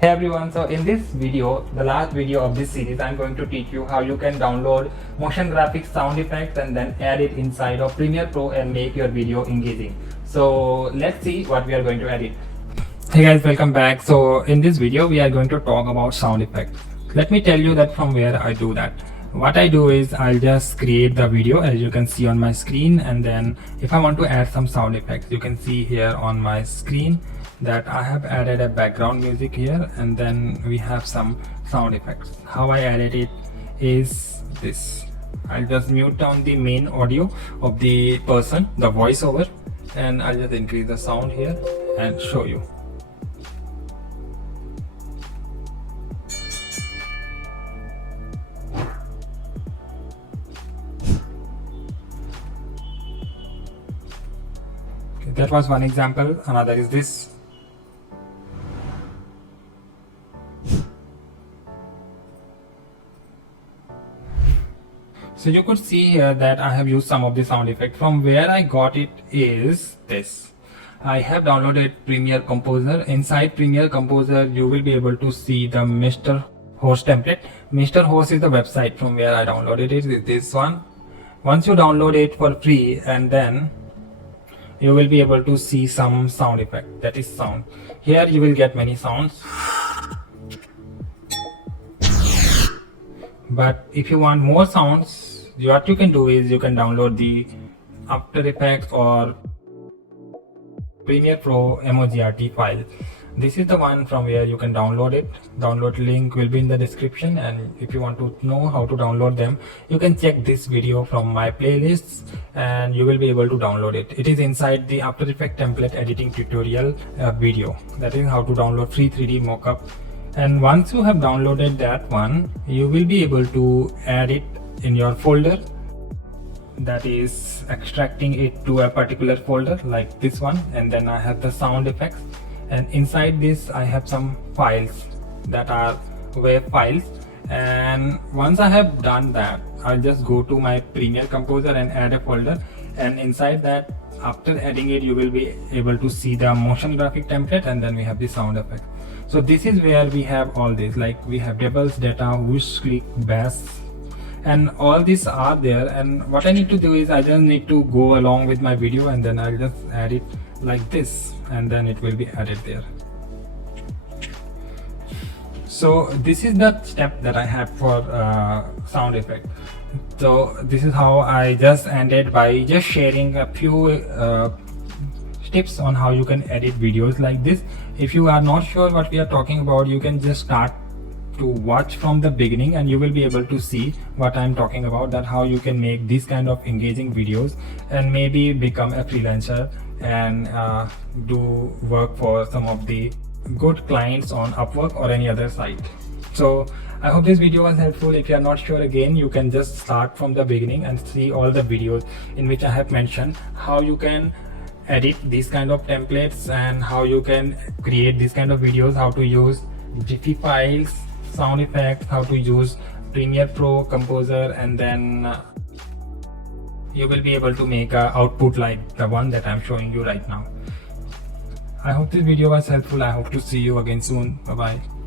Hey everyone, so in this video, the last video of this series, I'm going to teach you how you can download motion graphics sound effects and then add it inside of Premiere Pro and make your video engaging. So let's see what we are going to edit. Hey guys, welcome back. So in this video, we are going to talk about sound effects. Let me tell you that from where I do that. What I do is I'll just create the video as you can see on my screen, and then if I want to add some sound effects, you can see here on my screen that I have added a background music here, and then we have some sound effects. How I added it is this. I'll just mute down the main audio of the person, the voiceover, and I'll just increase the sound here and show you. Okay, that was one example. Another is this. So you could see here that I have used some of the sound effect. From where I got it is this. I have downloaded Premiere Composer. Inside Premiere Composer, you will be able to see the Mr. Host template. Mr. Host is the website from where I downloaded it. Is this one. Once you download it for free, and then you will be able to see some sound effect. That is sound. Here you will get many sounds. But if you want more sounds, what you can do is you can download the After Effects or Premiere Pro MOGRT file. This is the one from where you can download it. Download link will be in the description, and if you want to know how to download them, you can check this video from my playlists and you will be able to download it. It is inside the After Effects template editing tutorial video. That is how to download free 3D mockup. And once you have downloaded that one, you will be able to add it in your folder. That is extracting it to a particular folder like this one, and then I have the sound effects, and inside this I have some files that are wave files. And once I have done that, I'll just go to my Premiere Composer and add a folder, and inside that, after adding it, you will be able to see the motion graphic template, and then we have the sound effect. So this is where we have all this, like we have doubles, data, whoosh, click, bass, and all these are there. And what I need to do is I just need to go along with my video, and then I'll just add it like this, and then it will be added there. So this is the step that I have for sound effect. So this is how I just ended by just sharing a few tips on how you can edit videos like this. If you are not sure what we are talking about, you can just start to watch from the beginning and you will be able to see what I'm talking about, that how you can make these kind of engaging videos and maybe become a freelancer and do work for some of the good clients on Upwork or any other site. So I hope this video was helpful. If you are not sure, again, you can just start from the beginning and see all the videos in which I have mentioned how you can edit these kind of templates and how you can create these kind of videos, how to use Jiffy files, sound effects, how to use Premiere Pro Composer, and then you will be able to make an output like the one that I'm showing you right now. I hope this video was helpful. I hope to see you again soon. Bye bye.